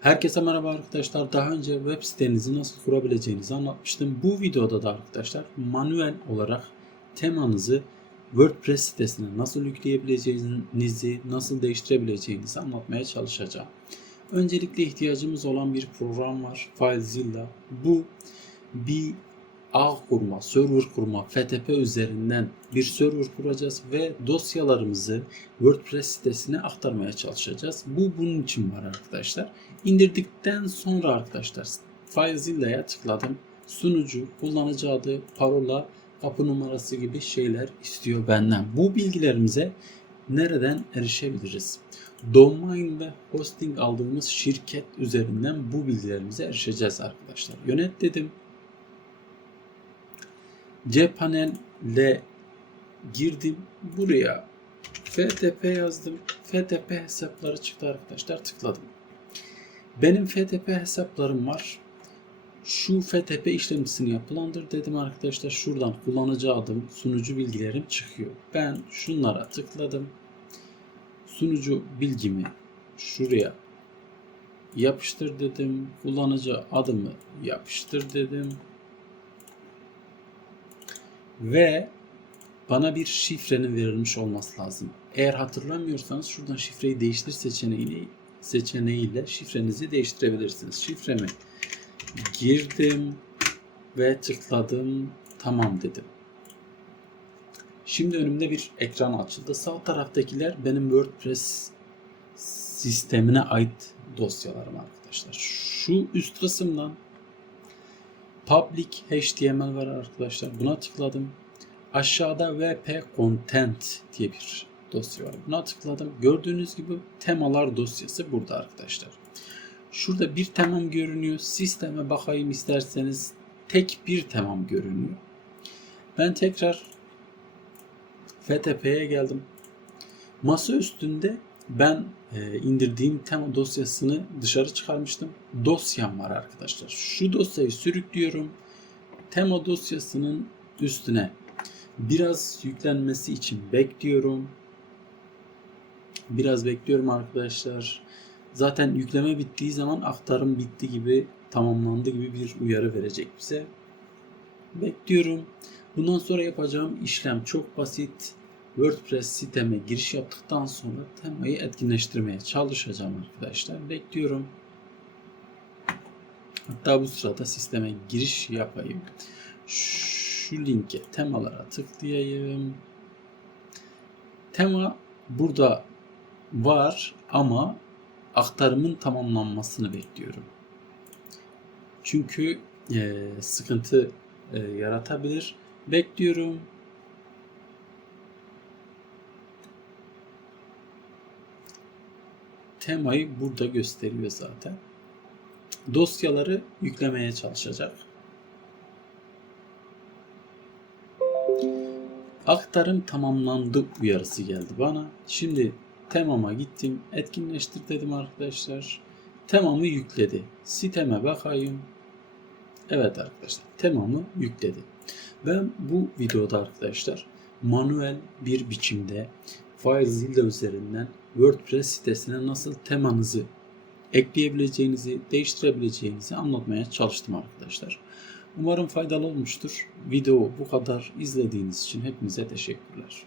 Herkese merhaba arkadaşlar. Daha önce web sitenizi nasıl kurabileceğinizi anlatmıştım. Bu videoda da arkadaşlar manuel olarak temanızı WordPress sitesine nasıl yükleyebileceğinizi, nasıl değiştirebileceğinizi anlatmaya çalışacağım. Öncelikle ihtiyacımız olan bir program var. FileZilla. Bu bir ağ kurma, server kurma, FTP üzerinden bir server kuracağız ve dosyalarımızı WordPress sitesine aktarmaya çalışacağız. Bu bunun için var arkadaşlar. İndirdikten sonra arkadaşlar FileZilla'ya tıkladım. Sunucu, kullanıcı adı, parola, kapı numarası gibi şeyler istiyor benden. Bu bilgilerimize nereden erişebiliriz? Domain ve hosting aldığımız şirket üzerinden bu bilgilerimize erişeceğiz arkadaşlar. Yönet dedim. cPanel'le girdim. Buraya FTP yazdım. FTP hesapları çıktı arkadaşlar. Tıkladım. Benim FTP hesaplarım var. Şu FTP işlemcisini yapılandır dedim arkadaşlar. Şuradan kullanıcı adım, sunucu bilgilerim çıkıyor. Ben şunlara tıkladım. Sunucu bilgimi şuraya yapıştır dedim. Kullanıcı adımı yapıştır dedim. Ve bana bir şifrenin verilmiş olması lazım. Eğer hatırlamıyorsanız şuradan şifreyi değiştir seçeneğini seçeneğiyle şifrenizi değiştirebilirsiniz. Şifremi girdim ve tıkladım. Tamam dedim. Şimdi önümde bir ekran açıldı. Sağ taraftakiler benim WordPress sistemine ait dosyalarım arkadaşlar. Şu üst kısımdan public HTML var arkadaşlar. Buna tıkladım. Aşağıda WP Content diye bir dosya var. Buna tıkladım. Gördüğünüz gibi temalar dosyası burada arkadaşlar. Şurada bir temam görünüyor. Sisteme bakayım isterseniz tek bir temam görünüyor. Ben tekrar FTP'ye geldim. Masa üstünde ben e, indirdiğim tema dosyasını dışarı çıkarmıştım. Dosyam var arkadaşlar. Şu dosyayı sürüklüyorum. Tema dosyasının üstüne biraz yüklenmesi için bekliyorum. Biraz bekliyorum arkadaşlar. Zaten yükleme bittiği zaman aktarım bitti gibi tamamlandı gibi bir uyarı verecek bize. Bekliyorum. Bundan sonra yapacağım işlem çok basit. WordPress siteme giriş yaptıktan sonra temayı etkinleştirmeye çalışacağım arkadaşlar. Bekliyorum. Hatta bu sırada sisteme giriş yapayım. Şu linke temalara tıklayayım. Tema burada var ama aktarımın tamamlanmasını bekliyorum. Çünkü e, sıkıntı e, yaratabilir. Bekliyorum. Temayı burada gösteriyor zaten. Dosyaları yüklemeye çalışacak. Aktarım tamamlandı uyarısı geldi bana. Şimdi temama gittim. Etkinleştir dedim arkadaşlar. Temamı yükledi. Siteme bakayım. Evet arkadaşlar temamı yükledi. Ben bu videoda arkadaşlar manuel bir biçimde FileZilla üzerinden WordPress sitesine nasıl temanızı ekleyebileceğinizi, değiştirebileceğinizi anlatmaya çalıştım arkadaşlar. Umarım faydalı olmuştur. Video bu kadar izlediğiniz için hepinize teşekkürler.